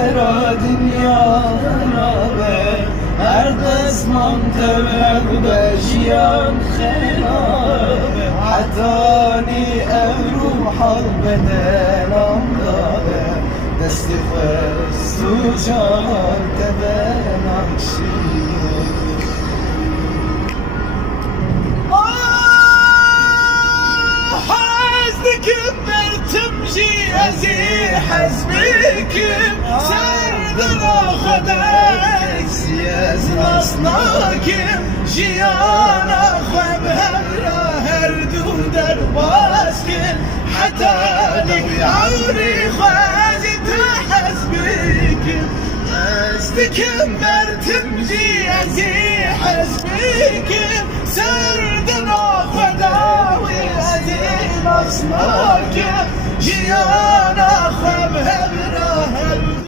سرا دنیا خرابه هر قسمم تبعب بجیان خرابه حتانی روح البدن دابه دستی خست و جان تبه نقشی حزنكم مرتمشي ازي حزبكم سردنا خدك سياز اصناكم جيانا خبها هردو درباسكم حتى لك عوري خازت حزبكم حزنكم مرتمشي ازي حزبكم سردنا خداوي أصناك جيانا خبها